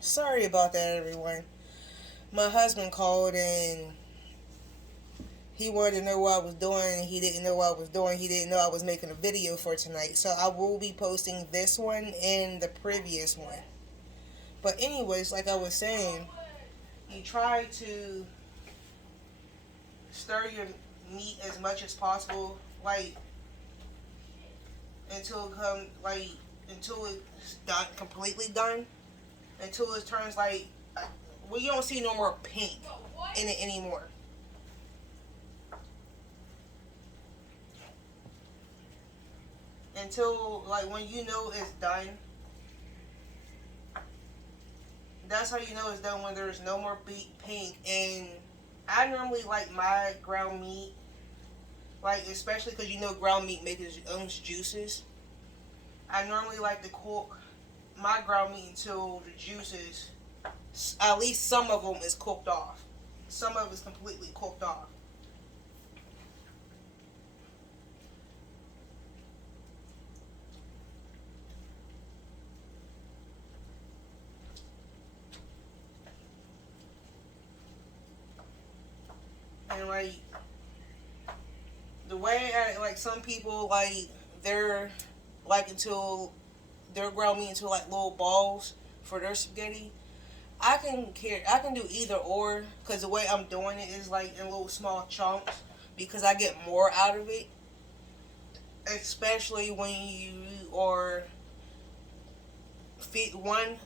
Sorry about that, everyone. My husband called and he wanted to know what I was doing. He didn't know what I was doing. He didn't know I was making a video for tonight. So I will be posting this one and the previous one. But anyways, like I was saying, you try to stir your meat as much as possible, like until it come like until it's done completely done, until it turns like well, you don't see no more pink in it anymore. Until like when you know it's done, that's how you know it's done when there's no more pink. And I normally like my ground meat, like especially because you know ground meat makes its own juices. I normally like to cook my ground meat until the juices, at least some of them, is cooked off. Some of it's completely cooked off. And like the way like some people like they're like until they're ground meat into like little balls for their spaghetti. I can do either or because the way I'm doing it is like in little small chunks because I get more out of it, especially when you are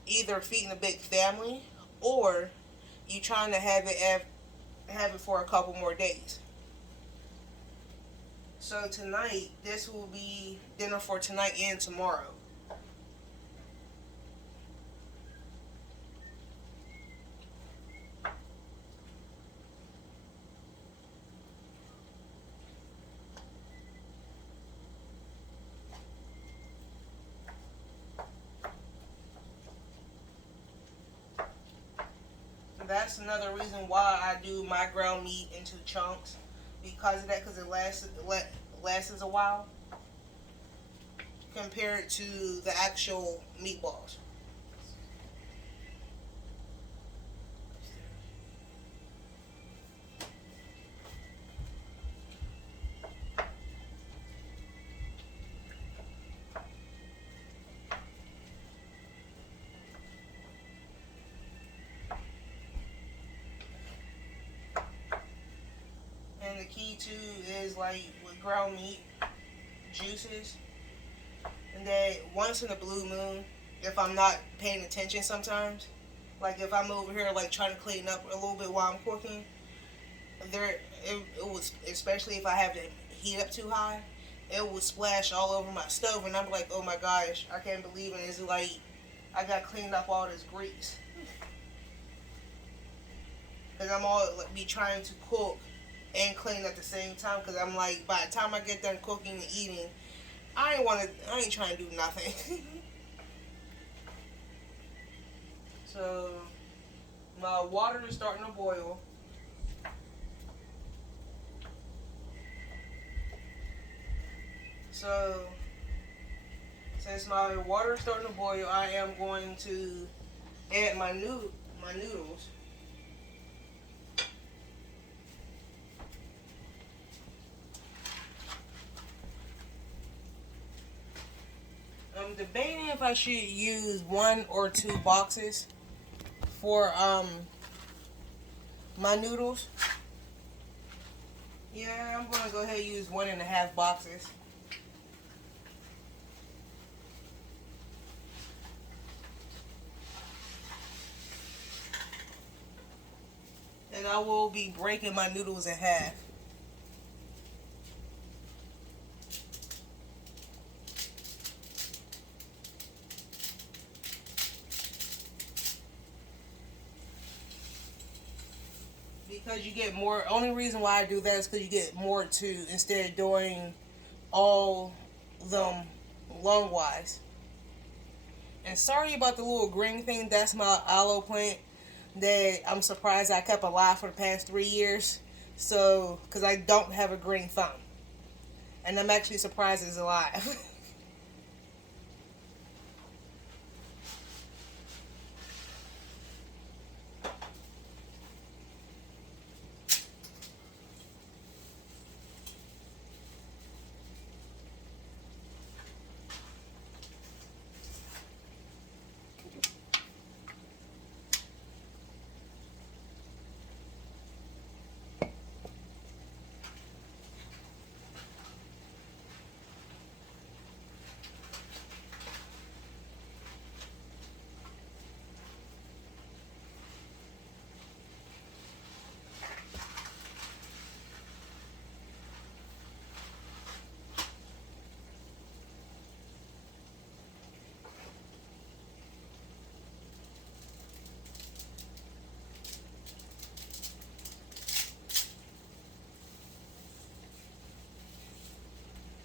either feeding a big family or you trying to have it for a couple more days. So tonight, this will be dinner for tonight and tomorrow. That's another reason why I do my ground meat into chunks because of that, because it lasts a while compared to the actual meatballs. And the key too is like with ground meat juices, and that once in a blue moon, if I'm not paying attention sometimes, like if I'm over here like trying to clean up a little bit while I'm cooking, it was especially if I have the heat up too high, it would splash all over my stove, and I'm like, oh my gosh, I can't believe it. It's like I got cleaned up all this grease because I'm all like, be trying to cook and clean at the same time because I'm like by the time I get done cooking and eating, I ain't trying to do nothing. So my water is starting to boil. So since my water is starting to boil, I am going to add my noodles. I'm debating if I should use one or two boxes for my noodles. Yeah, I'm gonna go ahead and use 1.5 boxes. And I will be breaking my noodles in half. Because you get more, only reason why I do that is because you get more too instead of doing all them long-wise. And sorry about the little green thing, that's my aloe plant that I'm surprised I kept alive for the past 3 years. So, because I don't have a green thumb. And I'm actually surprised it's alive.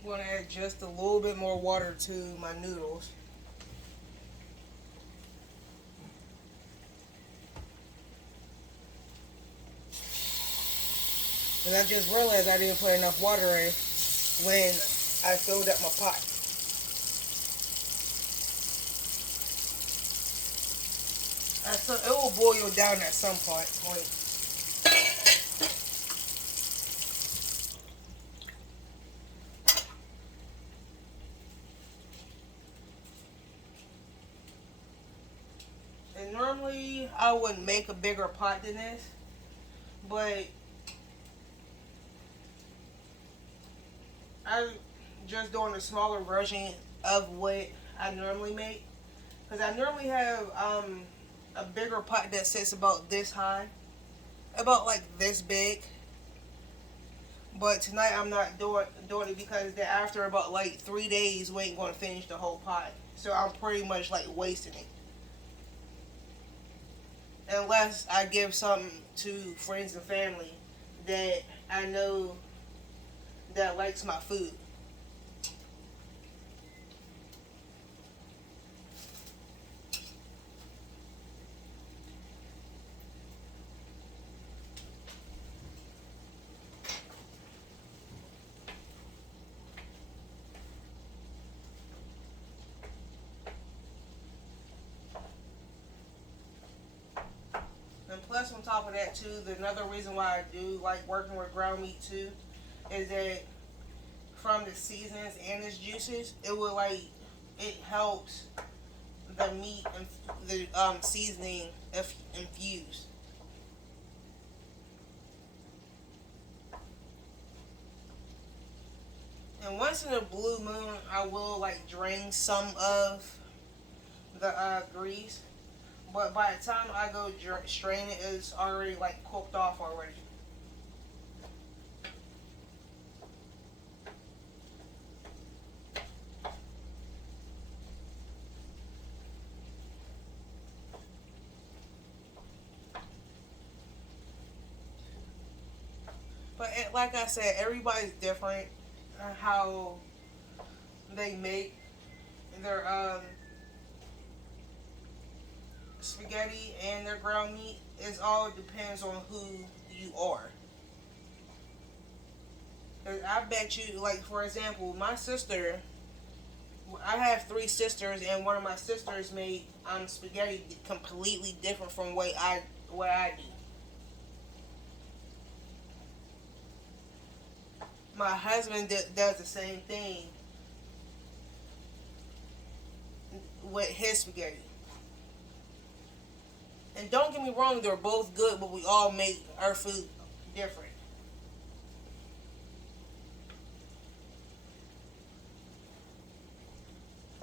going to add just a little bit more water to my noodles. And I just realized I didn't put enough water in when I filled up my pot. So it will boil down at some point. And normally I would make a bigger pot than this, but I'm just doing a smaller version of what I normally make. Because I normally have a bigger pot that sits about this high, about like this big. But tonight I'm not doing it because after about like 3 days we ain't going to finish the whole pot. So I'm pretty much like wasting it. Unless I give something to friends and family that I know that likes my food. And plus, on top of that, too, another reason why I do like working with ground meat too is that from the seasons and its juices, it helps the meat and the seasoning infuse. And once in a blue moon, I will like drain some of the grease. But by the time I go strain it, it's already like cooked off already. But like I said, everybody's different. How they make their spaghetti and their ground meat. It all depends on who you are. 'Cause I bet you, like for example, my sister. I have three sisters, and one of my sisters made spaghetti completely different from what I do. My husband does the same thing with his spaghetti. And don't get me wrong, they're both good, but we all make our food different.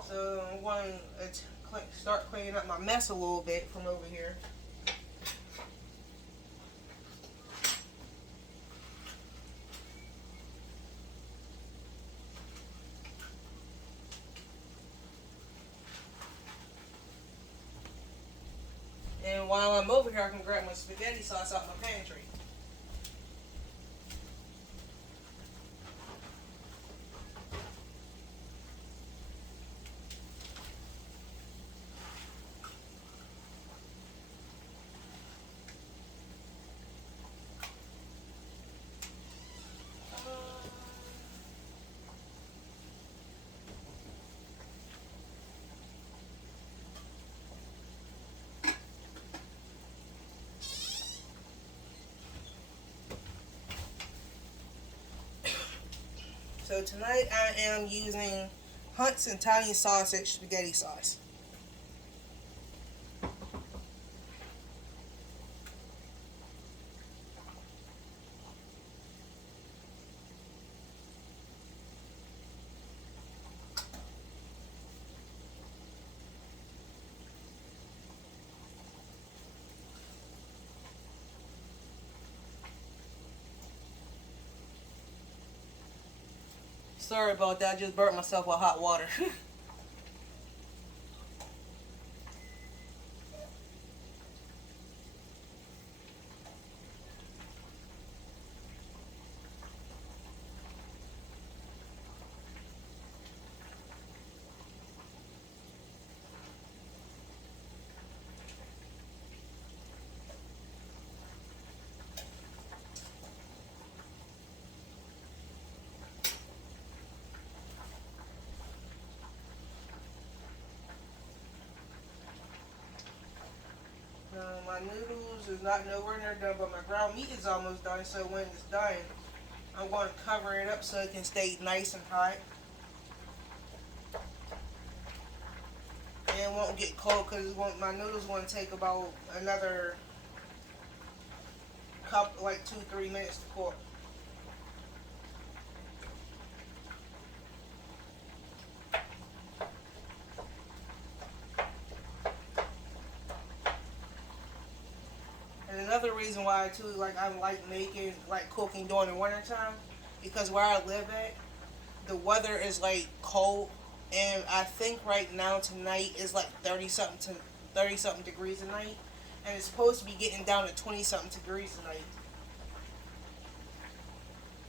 So I'm going to start cleaning up my mess a little bit from over here. And while I'm over here, I can grab my spaghetti sauce out my pantry. So tonight I am using Hunt's Italian sausage spaghetti sauce. Sorry about that, I just burnt myself with hot water. My noodles is not nowhere near done, but my ground meat is almost done. So when it's done, I'm going to cover it up so it can stay nice and hot and it won't get cold because my noodles want to take about another cup, like 2-3 minutes to cook. And another reason why too, like I like making like cooking during the winter time, because where I live at, the weather is like cold, and I think right now tonight is like 30 something degrees a night, and it's supposed to be getting down to 20 something degrees tonight.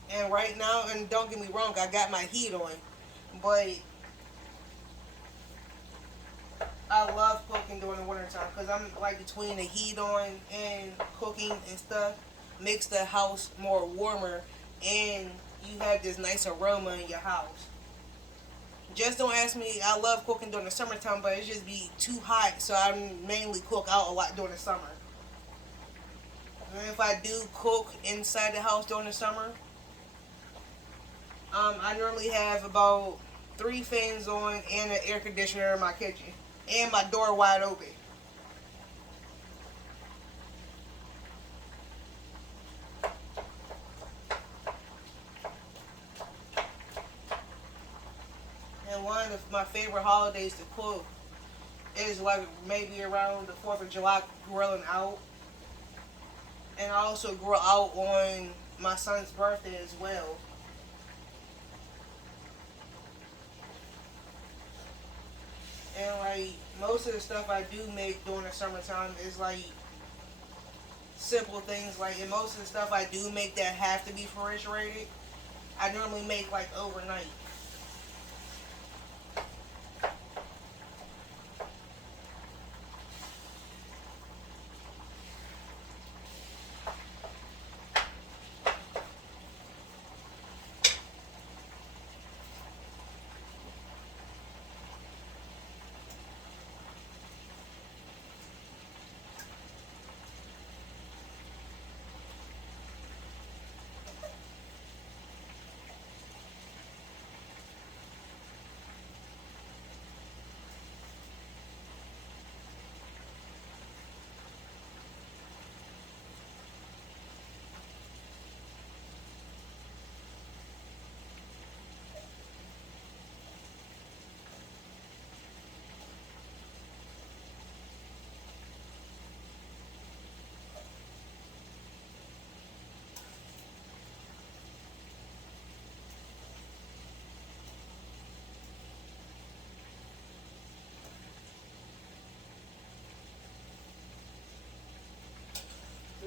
And right now, and don't get me wrong, I got my heat on, but I love cooking during the winter time because I'm like between the heat on and cooking and stuff makes the house more warmer, and you have this nice aroma in your house. Just don't ask me. I love cooking during the summertime, but it just be too hot, so I mainly cook out a lot during the summer. And if I do cook inside the house during the summer, I normally have about 3 fans on and an air conditioner in my kitchen, and my door wide open. And one of my favorite holidays to cook is like maybe around the 4th of July, grilling out. And I also grill out on my son's birthday as well. And like most of the stuff I do make during the summertime is like simple things. Like, and most of the stuff I do make that have to be refrigerated, I normally make like overnight.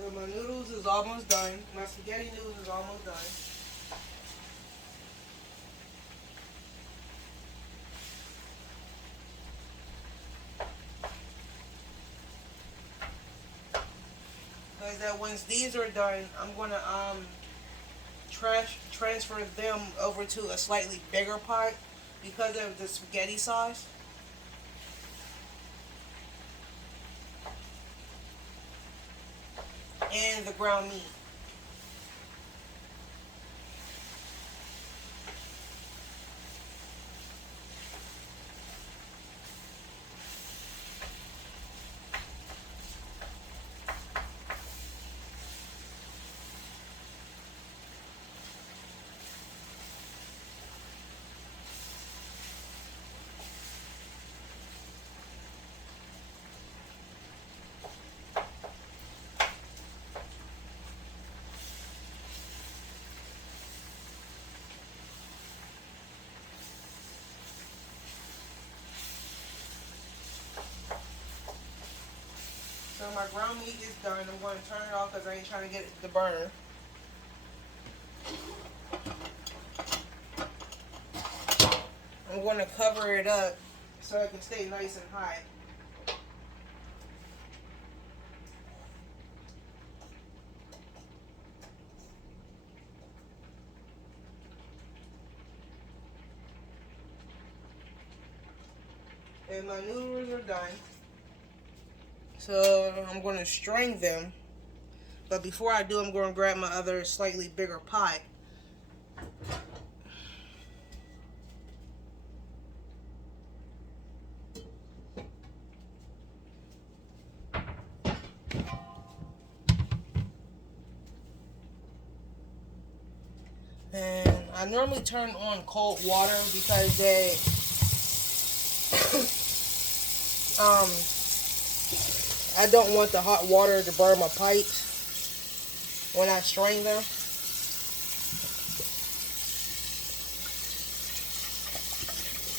So my noodles is almost done. My spaghetti noodles is almost done. Because that once these are done, I'm gonna transfer them over to a slightly bigger pot because of the spaghetti sauce and the ground meat. So my ground meat is done. I'm going to turn it off because I ain't trying to get it to burn. I'm going to cover it up so it can stay nice and hot. And my noodles are done. So I'm going to strain them. But before I do, I'm going to grab my other slightly bigger pot. And I normally turn on cold water because they I don't want the hot water to burn my pipes when I strain them.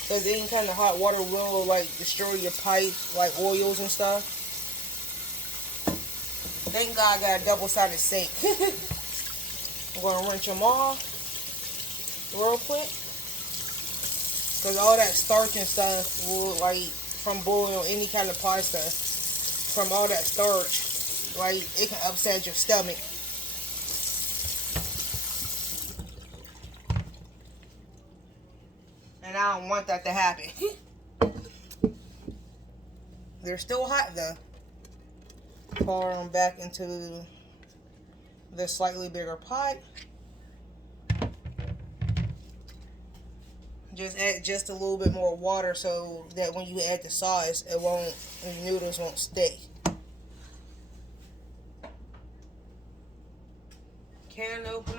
Because any kind of hot water will like destroy your pipes, like oils and stuff. Thank God I got a double-sided sink. I'm going to rinse them off real quick. Because all that starch and stuff will, like, from boiling any kind of pasta, from all that starch, like, it can upset your stomach. And I don't want that to happen. They're still hot, though. Pour them back into the slightly bigger pot. Just add just a little bit more water so that when you add the sauce, the noodles won't stick. Can opener.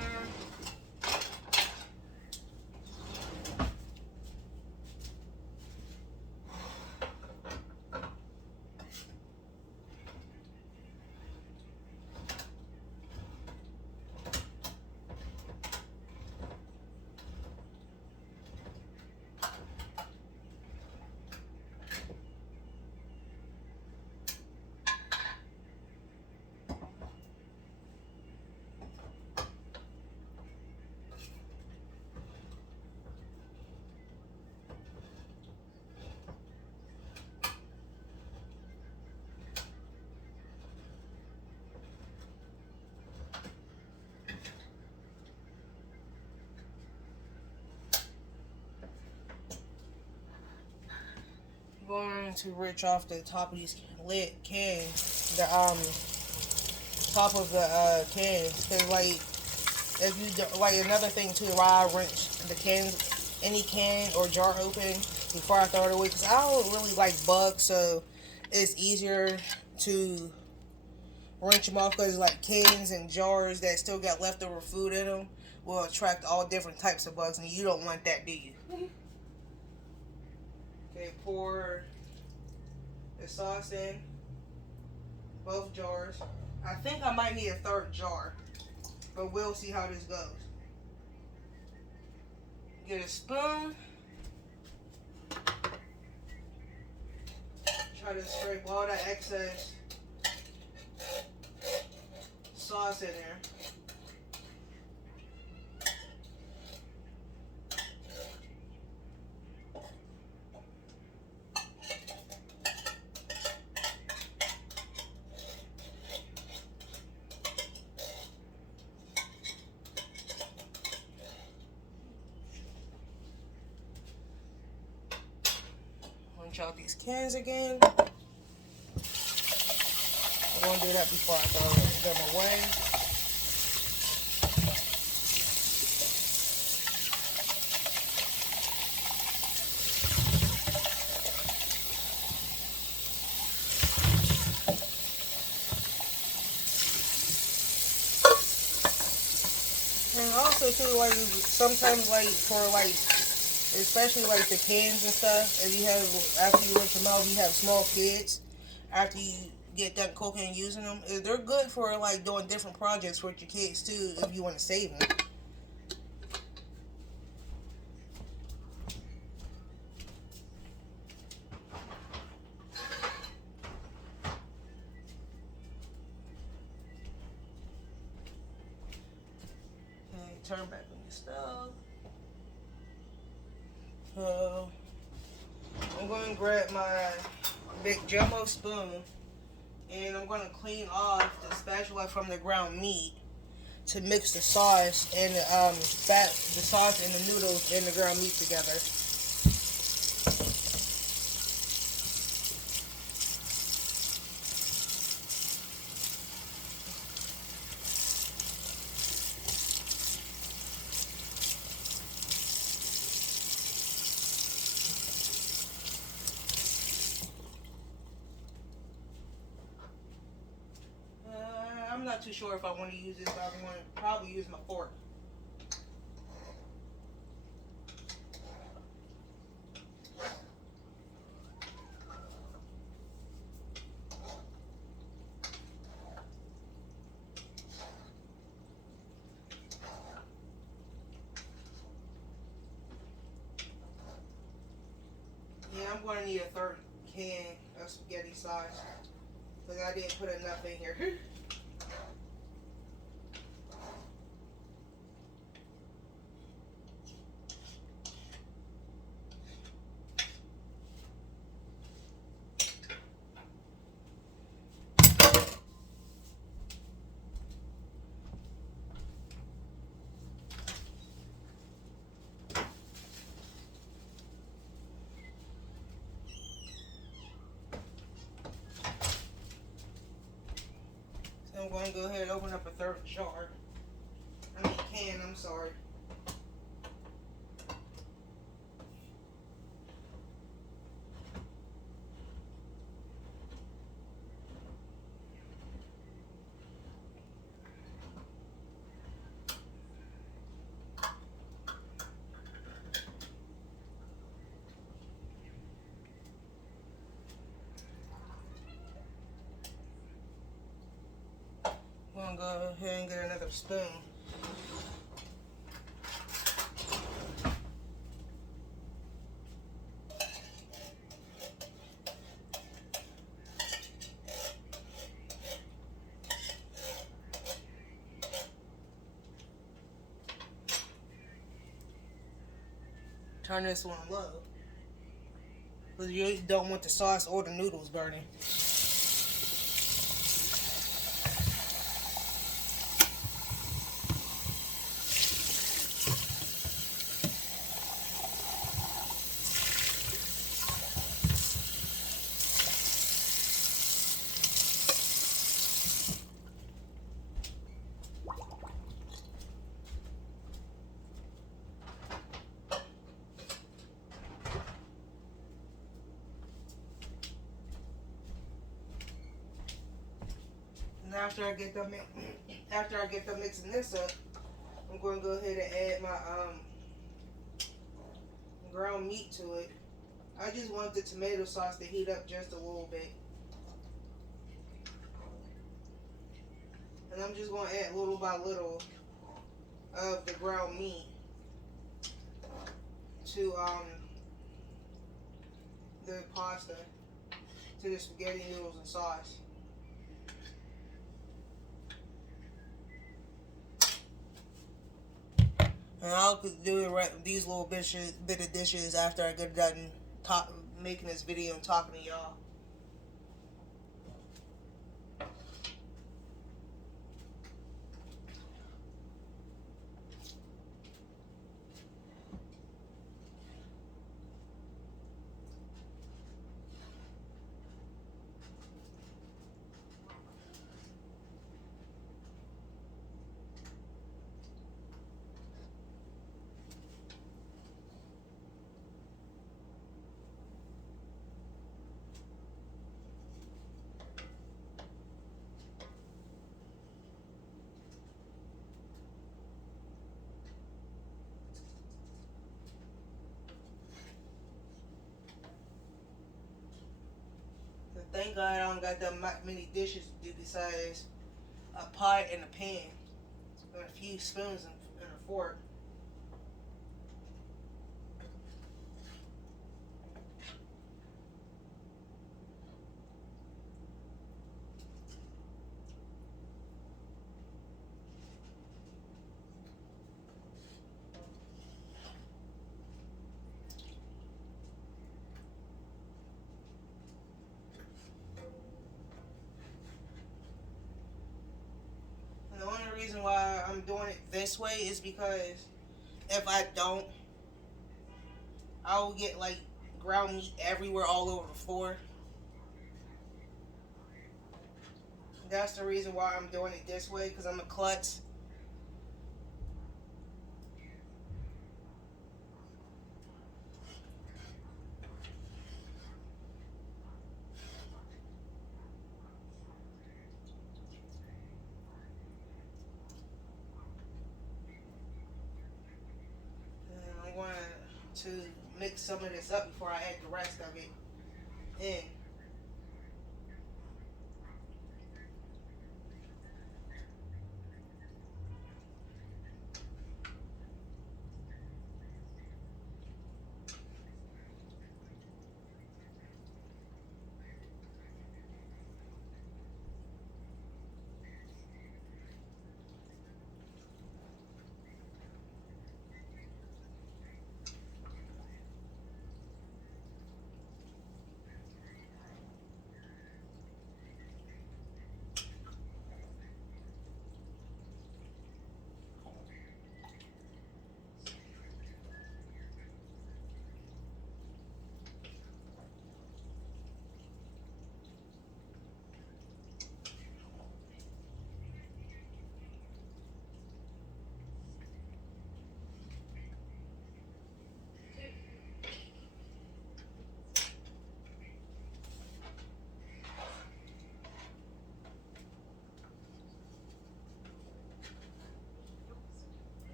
Going to rinse off the top of these cans, the top of the cans, because like if you do, like another thing too, why I rinse the cans, any can or jar open before I throw it away, because I don't really like bugs, so it's easier to rinse them off, because like cans and jars that still got leftover food in them will attract all different types of bugs, and you don't want that, do you? Okay, pour the sauce in both jars. I think I might need a third jar, but we'll see how this goes. Get a spoon. Try to scrape all that excess sauce in there. Rinse out these cans again. I'm going to do that before I throw them away. And also too, like sometimes like for like especially like the cans and stuff, if you have, after you rinse them out, if you have small kids, after you get done cooking and using them, they're good for like doing different projects with your kids too, if you want to save them. Okay, turn back on your stove. So I'm going to grab my big jumbo spoon, and I'm going to clean off the spatula from the ground meat to mix the sauce and the sauce and the noodles and the ground meat together. I'm not too sure if I want to use this, but I'm going to probably use my fork. Yeah, I'm going to need a third can of spaghetti sauce because I didn't put enough in here. So I'm going to go ahead and open up a third jar. I mean can, I'm sorry. I'm going to go ahead and get another spoon. Turn this one low, because you don't want the sauce or the noodles burning. And after I get done mixing this up, I'm going to go ahead and add my ground meat to it. I just want the tomato sauce to heat up just a little bit. And I'm just going to add little by little of the ground meat to the pasta, to the spaghetti noodles and sauce. And I'll do these little bit of dishes after I get done making this video and talking to y'all. Thank God I don't got that many dishes to do besides a pot and a pan and a few spoons and a fork. And the only reason why I'm doing it this way is because if I don't, I will get like ground meat everywhere all over the floor. That's the reason why I'm doing it this way, because I'm a klutz. some of this up before I add the rest of it in.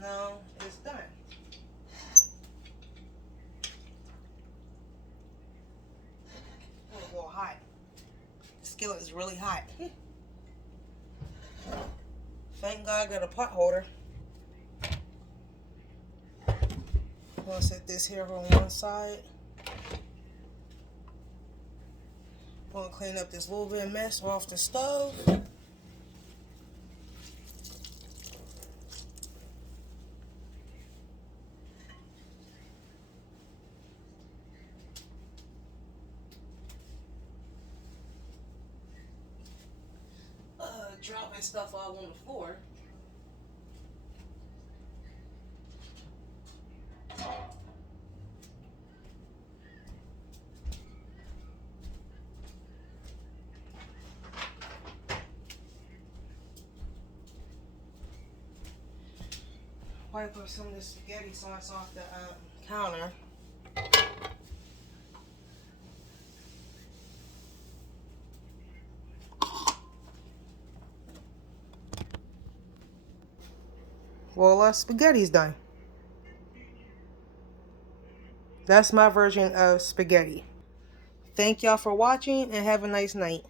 Now it's done. Oh, it's a little hot. The skillet is really hot. Thank God I got a pot holder. I'm gonna set this here on one side. I'm gonna clean up this little bit of mess off the stove. Dropping stuff all on the floor. Wipe up some of the spaghetti sauce off the counter. Well, spaghetti's done. That's my version of spaghetti. Thank y'all for watching and have a nice night.